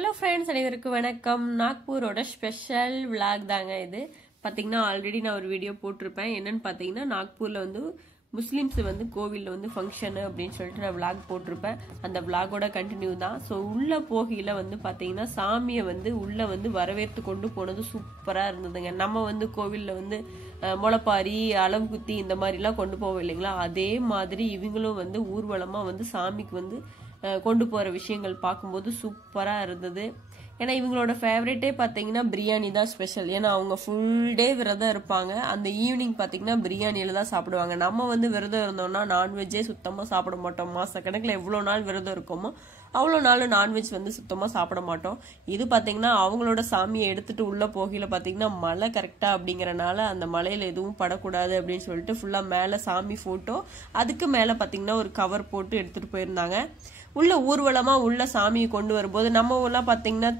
Hello friends, அனைவருக்கும் வணக்கம். நாக்பூரோட special vlog தாங்க இது. பார்த்தீங்கன்னா ஆல்ரெடி நான் ஒரு வீடியோ போட்டிருப்பேன். என்னன்னு பார்த்தீங்கன்னா நாக்பூரில் வந்து முஸ்லீம்ஸ் வந்து கோவிலில் வந்து ஃபங்க்ஷனு அப்படின்னு சொல்லிட்டு நான் விளாக் போட்டிருப்பேன். அந்த விளாகோட கண்டினியூ தான். ஸோ உள்ளே போகையில் வந்து பார்த்தீங்கன்னா சாமியை வந்து உள்ளே வந்து வரவேற்று கொண்டு போனது சூப்பராக இருந்ததுங்க. நம்ம வந்து கோவிலில் வந்து முளைப்பாரி, அளவு குத்தி இந்த மாதிரிலாம் கொண்டு போவோம் இல்லைங்களா, அதே மாதிரி இவங்களும் வந்து ஊர்வலமாக வந்து சாமிக்கு வந்து கொண்டு போகிற விஷயங்கள் பார்க்கும்போது சூப்பராக இருந்தது. ஏன்னா இவங்களோட ஃபேவரட்டே பார்த்தீங்கன்னா பிரியாணி தான் ஸ்பெஷல். ஏன்னா அவங்க ஃபுல் டே விரதம் இருப்பாங்க. அந்த ஈவினிங் பார்த்தீங்கன்னா பிரியாணியில் தான் சாப்பிடுவாங்க. நம்ம வந்து விரதம் இருந்தோம்னா நான்வெஜ்ஜே சுத்தமாக சாப்பிட மாட்டோம். மாதக்கணக்கில் எவ்வளோ நாள் விரதம் இருக்கோமோ அவ்வளோ நாள் நான்வெஜ் வந்து சுத்தமாக சாப்பிட மாட்டோம். இது பார்த்தீங்கன்னா அவங்களோட சாமியை எடுத்துட்டு உள்ளே போகையில் பார்த்தீங்கன்னா மழை கரெக்டாக அப்படிங்கிறனால அந்த மலையில் எதுவும் படக்கூடாது அப்படின்னு சொல்லிட்டு ஃபுல்லாக மேலே சாமி ஃபோட்டோ, அதுக்கு மேலே பார்த்தீங்கன்னா ஒரு கவர் போட்டு எடுத்துகிட்டு போயிருந்தாங்க. உள்ள ஊர்வலமாக உள்ள சாமியை கொண்டு வரும்போது நம்ம ஊர்லாம் பார்த்தீங்கன்னா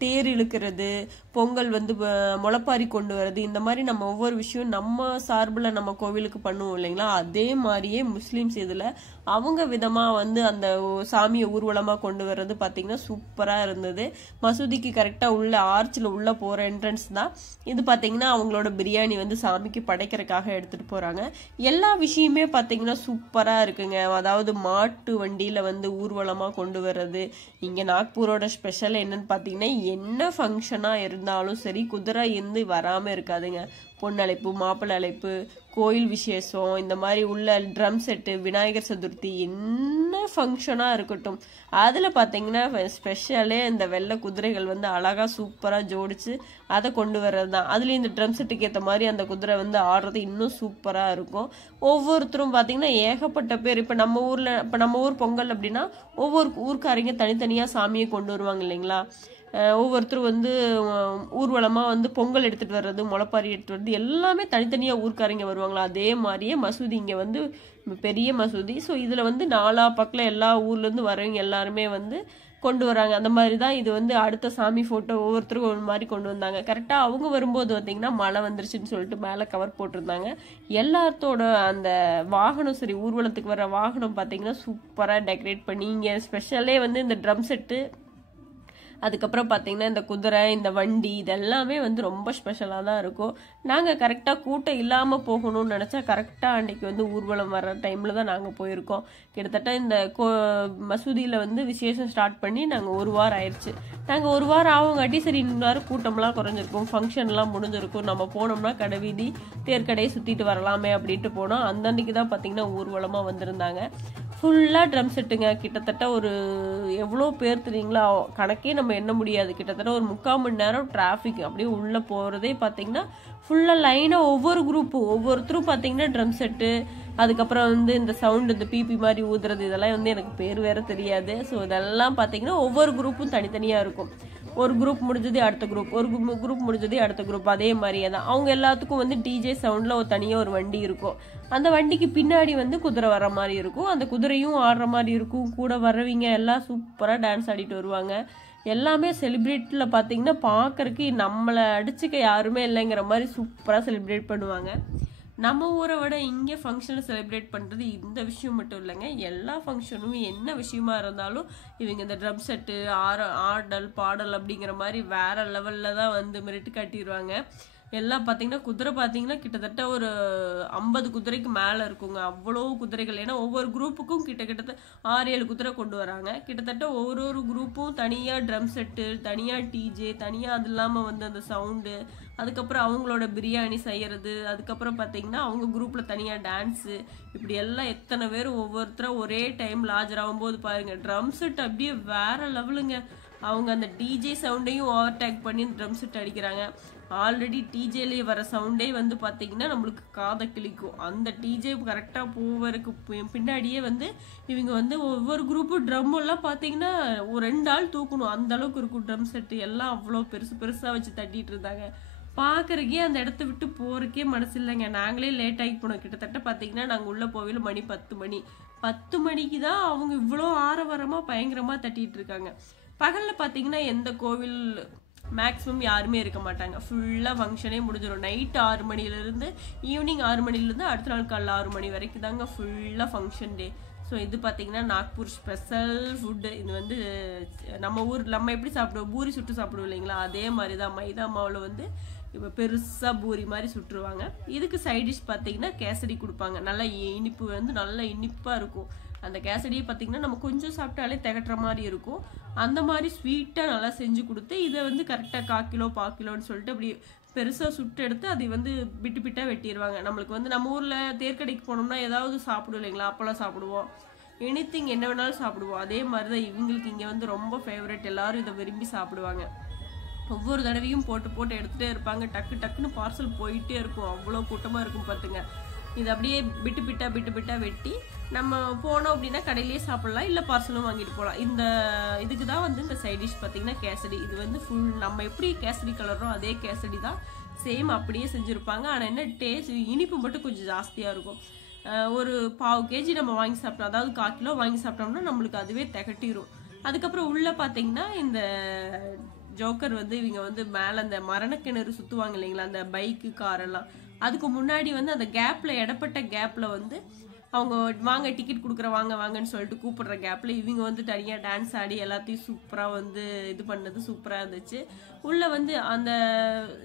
தேர் இழுக்கிறது, பொங்கல் வந்து முளைப்பாரி கொண்டு வர்றது, இந்த மாதிரி நம்ம ஒவ்வொரு விஷயம் நம்ம சார்பில் நம்ம கோவிலுக்கு பண்ணுவோம் இல்லைங்களா, அதே மாதிரியே முஸ்லீம்ஸ் இதில் அவங்க விதமாக வந்து அந்த சாமியை ஊர்வலமாக கொண்டு வர்றது பார்த்தீங்கன்னா சூப்பராக இருந்தது. மசூதிக்கு கரெக்டாக உள்ள ஆர்ச்சில் உள்ளே போகிற என்ட்ரன்ஸ் தான் இது. பார்த்தீங்கன்னா அவங்களோட பிரியாணி வந்து சாமிக்கு படைக்கிறதுக்காக எடுத்துகிட்டு போகிறாங்க. எல்லா விஷயமே பார்த்தீங்கன்னா சூப்பராக இருக்குங்க. அதாவது மாட்டு வண்டியில் வந்து ஊர்வலமாக கொண்டு வர்றது. இங்கே நாக்பூரோட ஸ்பெஷல் என்னன்னு பார்த்தீங்கன்னா என்ன ஃபங்க்ஷனாக இருந்தாலும் சரி குதிரை இருந்து வராமல் இருக்காதுங்க. பொண்ணழைப்பு, மாப்பிள்ளை அழைப்பு, கோயில் விசேஷம், இந்த மாதிரி உள்ள ட்ரம் செட்டு, விநாயகர் சதுர்த்தி, என்ன ஃபங்க்ஷனாக இருக்கட்டும் அதில் பார்த்தீங்கன்னா ஸ்பெஷலே இந்த வெள்ளை குதிரைகள் வந்து அழகாக சூப்பராக ஜோடிச்சு அதை கொண்டு வர்றது தான். அதுலேயும் இந்த ட்ரம் செட்டுக்கு ஏற்ற மாதிரி அந்த குதிரை வந்து ஆடுறது இன்னும் சூப்பராக இருக்கும். ஒவ்வொருத்தரும் பார்த்தீங்கன்னா ஏகப்பட்ட பேர். இப்போ நம்ம ஊர் பொங்கல் அப்படின்னா ஒவ்வொரு ஊர்க்காரங்க தனித்தனியாக சாமியை கொண்டு வருவாங்க இல்லைங்களா. ஒவ்வொருத்தரும் வந்து ஊர்வலமாக வந்து பொங்கல் எடுத்துகிட்டு வர்றது, முளைப்பாரி எடுத்துகிட்டு வர்றது எல்லாமே தனித்தனியாக ஊர்க்காரங்க வருவாங்களா. அதே மாதிரியே மசூதி இங்கே வந்து பெரிய மசூதி. ஸோ இதில் வந்து நாலா பக்கத்தில் எல்லா ஊர்லேருந்து வரவங்க எல்லாருமே வந்து கொண்டு வராங்க. அந்த மாதிரி தான் இது வந்து அடுத்த சாமி ஃபோட்டோ ஒவ்வொருத்தருக்கும் ஒரு மாதிரி கொண்டு வந்தாங்க. கரெக்டாக அவங்க வரும்போது பார்த்தீங்கன்னா மழை வந்துருச்சுன்னு சொல்லிட்டு மேலே கவர் போட்டிருந்தாங்க. எல்லாத்தோட அந்த வாகனம் சரி, ஊர்வலத்துக்கு வர வாகனம் பார்த்தீங்கன்னா சூப்பராக டெக்கரேட் பண்ணி இங்கே ஸ்பெஷலே வந்து இந்த ட்ரம் செட்டு, அதுக்கப்புறம் பார்த்தீங்கன்னா இந்த குதிரை, இந்த வண்டி, இதெல்லாமே வந்து ரொம்ப ஸ்பெஷலாக தான் இருக்கும். நாங்கள் கரெக்டாக கூட்டம் இல்லாமல் போகணும்னு நினச்சா கரெக்டாக அன்றைக்கி வந்து ஊர்வலம் வர்ற டைமில் தான் நாங்கள் போயிருக்கோம். கிட்டத்தட்ட இந்த மசூதியில் வந்து விசேஷம் ஸ்டார்ட் பண்ணி நாங்கள் ஒரு வாரம் ஆயிடுச்சு. நாங்கள் ஒரு வாரம் ஆகுங்காட்டி சரி இன்னும் கூட்டம்லாம் குறைஞ்சிருக்கும், ஃபங்க்ஷன்லாம் முடிஞ்சிருக்கும், நம்ம போனோம்னா கடை வீதி தேர்க்கடையை சுற்றிட்டு வரலாமே அப்படின்ட்டு போனோம். அந்த அன்றைக்கி தான் பார்த்தீங்கன்னா ஊர்வலமாக வந்திருந்தாங்க. ஃபுல்லாக ட்ரம் செட்டுங்க. கிட்டத்தட்ட ஒரு எவ்வளோ பேர் தெரியுங்களா, கணக்கே நம்ம எண்ண முடியாது. கிட்டத்தட்ட ஒரு 3/4 மணி நேரம் டிராஃபிக். அப்படியே உள்ளே போகிறதே பார்த்தீங்கன்னா ஃபுல்லாக லைனாக ஒவ்வொரு குரூப்பும் ஒவ்வொருத்தரும் பார்த்தீங்கன்னா ட்ரம் செட்டு, அதுக்கப்புறம் வந்து இந்த சவுண்டு, இந்த பிபி மாதிரி ஊதுறது, இதெல்லாம் வந்து எனக்கு பேர் வேறு தெரியாது. ஸோ இதெல்லாம் பார்த்தீங்கன்னா ஒவ்வொரு குரூப்பும் தனித்தனியாக இருக்கும். ஒரு குரூப் முடிஞ்சதே அடுத்த குரூப், ஒரு குரூப் முடிஞ்சதே அடுத்த குரூப், அதே மாதிரியே தான். அவங்க எல்லாத்துக்கும் வந்து டிஜே சவுண்டில் ஒரு தனியாக ஒரு வண்டி இருக்கும். அந்த வண்டிக்கு பின்னாடி வந்து குதிரை வர்ற மாதிரி இருக்கும். அந்த குதிரையும் ஆடுற மாதிரி இருக்கும். கூட வர்றவங்க எல்லாம் சூப்பராக டான்ஸ் ஆடிட்டு வருவாங்க. எல்லாமே செலிப்ரேட்டில் பார்த்தீங்கன்னா பார்க்கறக்கு நம்மளை அடிச்சுக்க யாருமே இல்லைங்கிற மாதிரி சூப்பராக செலிப்ரேட் பண்ணுவாங்க. நம்ம ஊரை விட இங்கே ஃபங்க்ஷனை செலிப்ரேட் பண்ணுறது இந்த விஷயம் மட்டும் இல்லைங்க, எல்லா ஃபங்க்ஷனும் என்ன விஷயமா இருந்தாலும் இவங்க இந்த ட்ரம் செட்டு, ஆடல் பாடல் அப்படிங்கிற மாதிரி வேற லெவலில் தான் வந்து மிரட்டு காட்டிடுவாங்க. எல்லாம் பார்த்தீங்கன்னா குதிரை பார்த்தீங்கன்னா கிட்டத்தட்ட ஒரு 50 குதிரைக்கு மேலே இருக்குங்க. அவ்வளோ குதிரைகள். ஏன்னா ஒவ்வொரு குரூப்புக்கும் கிட்டத்தட்ட 6-7 குதிரை கொண்டு வராங்க. கிட்டத்தட்ட ஒரு குரூப்பும் தனியாக ட்ரம் செட்டு, தனியாக டிஜே, தனியாக அது இல்லாமல் வந்து அந்த சவுண்டு, அதுக்கப்புறம் அவங்களோட பிரியாணி செய்கிறது, அதுக்கப்புறம் பார்த்தீங்கன்னா அவங்க குரூப்பில் தனியாக டான்ஸு, இப்படி எல்லாம் எத்தனை பேர் ஒவ்வொருத்தரும் ஒரே டைமில் ஆஜராகும் போது பாருங்கள் ட்ரம் செட் அப்படியே வேற லெவலுங்க. அவங்க அந்த டிஜே சவுண்டையும் ஓவர்டேக் பண்ணி ட்ரம் செட் அடிக்கிறாங்க. ஆல்ரெடி டிஜேலேயே வர சவுண்டே வந்து பார்த்தீங்கன்னா நம்மளுக்கு காதை கிளிக்கும். அந்த டிஜே கரெக்டாக போவதுக்கு பின்னாடியே வந்து இவங்க வந்து ஒவ்வொரு குரூப்பும் ட்ரம் எல்லாம் பார்த்தீங்கன்னா ஒரு 2 ஆள் தூக்கணும் அந்த அளவுக்கு இருக்கும். ட்ரம் செட்டு எல்லாம் அவ்வளோ பெருசாக வச்சு தட்டிட்டு இருந்தாங்க. பார்க்குறக்கே அந்த இடத்த விட்டு போகிறக்கே மனசு இல்லைங்க. நாங்களே லேட் ஆகி போனோம். கிட்டத்தட்ட பார்த்தீங்கன்னா நாங்கள் உள்ளே போகல மணி 10 மணிக்கு தான் அவங்க இவ்வளோ ஆரவாரமாக பயங்கரமாக தட்டிகிட்டு இருக்காங்க. பகலில் பார்த்தீங்கன்னா எந்த கோவில் மேக்ஸிமம் யாருமே இருக்க மாட்டாங்க. ஃபுல்லாக ஃபங்க்ஷனே முடிஞ்சிடும். நைட்டு 6 மணிலேருந்து ஈவினிங் 6 மணிலேருந்து அடுத்த நாள் காலைல 6 மணி வரைக்கும் தாங்க ஃபுல்லாக ஃபங்க்ஷன் டே. ஸோ இது பார்த்தீங்கன்னா நாக்பூர் ஸ்பெஷல் ஃபுட்டு. இது வந்து நம்ம எப்படி சாப்பிடுவோம், பூரி சுட்டு சாப்பிடுவோம் இல்லைங்களா, அதே மாதிரி தான் மைதா மாவில் வந்து இப்போ பெருசாக பூரி மாதிரி சுட்டுருவாங்க. இதுக்கு சைட் டிஷ் பார்த்தீங்கன்னா கேசரி கொடுப்பாங்க. நல்லா இனிப்பு வந்து நல்லா இனிப்பாக இருக்கும். அந்த கேசரியை பார்த்தீங்கன்னா நம்ம கொஞ்சம் சாப்பிட்டாலே திகட்டுற மாதிரி இருக்கும். அந்த மாதிரி ஸ்வீட்டாக நல்லா செஞ்சு கொடுத்து இதை வந்து கரெக்டாக 1/4 கிலோ 1/4 கிலோன்னு சொல்லிட்டு அப்படி பெருசாக சுட்டு எடுத்து அதை வந்து பிட்டு பிட்டாக வெட்டிடுவாங்க. நம்மளுக்கு வந்து நம்ம ஊரில் தேர்க்கடைக்கு போனோம்னா ஏதாவது சாப்பிடுவோம் இல்லைங்களா, அப்போல்லாம் சாப்பிடுவோம், எனிதிங் என்ன வேணாலும் சாப்பிடுவோம். அதே மாதிரி தான் இவங்களுக்கு இங்கே வந்து ரொம்ப ஃபேவரட். எல்லாரும் இதை விரும்பி சாப்பிடுவாங்க. ஒவ்வொரு தடவையும் போட்டு போட்டு எடுத்துகிட்டே இருப்பாங்க. டக்கு டக்குன்னு பார்சல் போயிட்டே இருக்கும். அவ்வளோ கூட்டமாக இருக்கும் பார்த்துங்க. இது அப்படியே பிட்டு பிட்டாக வெட்டி நம்ம போனோம் அப்படின்னா கடையிலேயே சாப்பிட்லாம், இல்லை பார்சலும் வாங்கிட்டு போகலாம். இதுக்கு தான் வந்து இந்த சைட் டிஷ் பார்த்தீங்கன்னா கேசரி. இது வந்து ஃபுல் நம்ம எப்படி கேசரி கலரோ அதே கேசரி தான், சேம் அப்படியே செஞ்சுருப்பாங்க. ஆனால் என்ன டேஸ்ட், இனிப்பு மட்டும் கொஞ்சம் ஜாஸ்தியாக இருக்கும். ஒரு 1/4 kg நம்ம வாங்கி சாப்பிட்டோம், அதாவது 1/4 கிலோ வாங்கி சாப்பிட்டோம்னா நம்மளுக்கு அதுவே திகட்டிடும். அதுக்கப்புறம் உள்ளே பார்த்தீங்கன்னா இந்த ஜோக்கர் வந்து இவங்க வந்து மேலே அந்த மரணக்கிணறு சுற்றுவாங்க இல்லைங்களா, அந்த பைக்கு காரெல்லாம், அதுக்கு முன்னாடி வந்து அந்த கேப்பில் இடப்பட்ட கேப்பில் வந்து அவங்க வாங்க டிக்கெட் கொடுக்குற வாங்கன்னு சொல்லிட்டு கூப்பிடுற கேப்பில் இவங்க வந்து தனியாக டான்ஸ் ஆடி எல்லாத்தையும் சூப்பராக வந்து இது பண்ணது சூப்பராக இருந்துச்சு. உள்ளே வந்து அந்த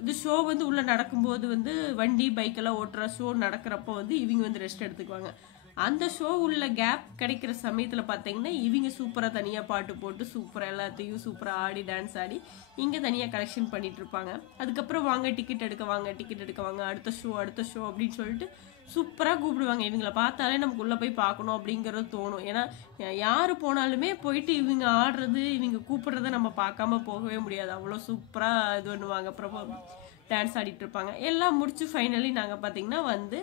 இது ஷோ வந்து உள்ளே நடக்கும்போது வந்து வண்டி பைக்கெல்லாம் ஓட்டுற ஷோ நடக்கிறப்போ வந்து இவங்க வந்து ரெஸ்ட் எடுத்துக்குவாங்க. அந்த ஷோ உள்ள கேப் கிடைக்கிற சமயத்தில் பார்த்தீங்கன்னா இவங்க சூப்பராக தனியாக பாட்டு போட்டு சூப்பராக எல்லாத்தையும் சூப்பராக ஆடி டான்ஸ் ஆடி இங்கே தனியாக கலெக்ஷன் பண்ணிட்டு இருப்பாங்க. அதுக்கப்புறம் வாங்க டிக்கெட் எடுக்க வாங்க அடுத்த ஷோ அப்படின்னு சொல்லிட்டு சூப்பராக கூப்பிடுவாங்க. இவங்களை பார்த்தாலே நமக்கு உள்ளே போய் பார்க்கணும் அப்படிங்கிறது தோணும். ஏன்னா யார் போனாலுமே போயிட்டு இவங்க ஆடுறது இவங்க கூப்பிடுறத நம்ம பார்க்காம போகவே முடியாது. அவ்வளோ சூப்பராக இது பண்ணுவாங்க. அப்புறம் டான்ஸ் ஆடிட்டு இருப்பாங்க. எல்லாம் முடிச்சு ஃபைனலி நாங்கள் பார்த்தீங்கன்னா வந்து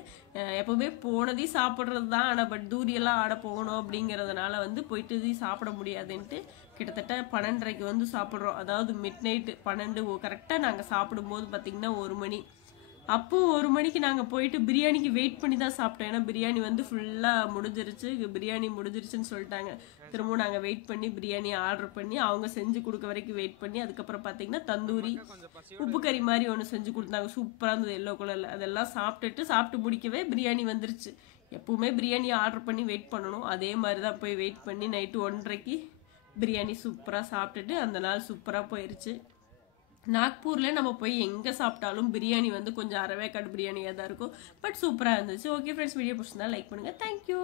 எப்போவுமே போனதையும் சாப்பிட்றது தான், ஆனால் பட் தூரியெல்லாம் ஆட போகணும் அப்படிங்கிறதுனால வந்து போயிட்டு சாப்பிட முடியாதுன்ட்டு கிட்டத்தட்ட 12:30க்கு வந்து சாப்பிட்றோம். அதாவது மிட் நைட்டு 12 கரெக்டாக நாங்கள் சாப்பிடும்போது பார்த்தீங்கன்னா 1 மணி. அப்போ 1 மணிக்கு நாங்கள் போயிட்டு பிரியாணிக்கு வெயிட் பண்ணி தான் சாப்பிட்டோம். ஏன்னா பிரியாணி வந்து ஃபுல்லாக முடிஞ்சிருச்சுன்னு சொல்லிட்டாங்க. திரும்பவும் நாங்கள் வெயிட் பண்ணி பிரியாணி ஆர்டர் பண்ணி அவங்க செஞ்சு கொடுக்க வரைக்கும் வெயிட் பண்ணி அதுக்கப்புறம் பார்த்தீங்கன்னா தந்தூரி உப்பு கறி மாதிரி ஒன்று செஞ்சு கொடுத்தாங்க. சூப்பராக இருந்தது, எல்லோ கலரில். அதெல்லாம் சாப்பிட்டு முடிக்கவே பிரியாணி வந்துருச்சு. எப்பவுமே பிரியாணி ஆர்டர் பண்ணி வெயிட் பண்ணணும், அதே மாதிரி தான் போய் வெயிட் பண்ணி நைட்டு 1:30க்கு பிரியாணி சூப்பராக சாப்பிட்டுட்டு அந்த நாள் சூப்பராக போயிடுச்சு. நாக்பூரில் நம்ம போய் எங்கே சாப்பிட்டாலும் பிரியாணி வந்து கொஞ்சம் அரவேக்காடு பிரியாணியாக தான் இருக்கும், பட் சூப்பராக இருந்துச்சு. ஓகே ஃப்ரெண்ட்ஸ், வீடியோ பிடிச்சிருந்தா லைக் பண்ணுங்கள். தேங்க்யூ.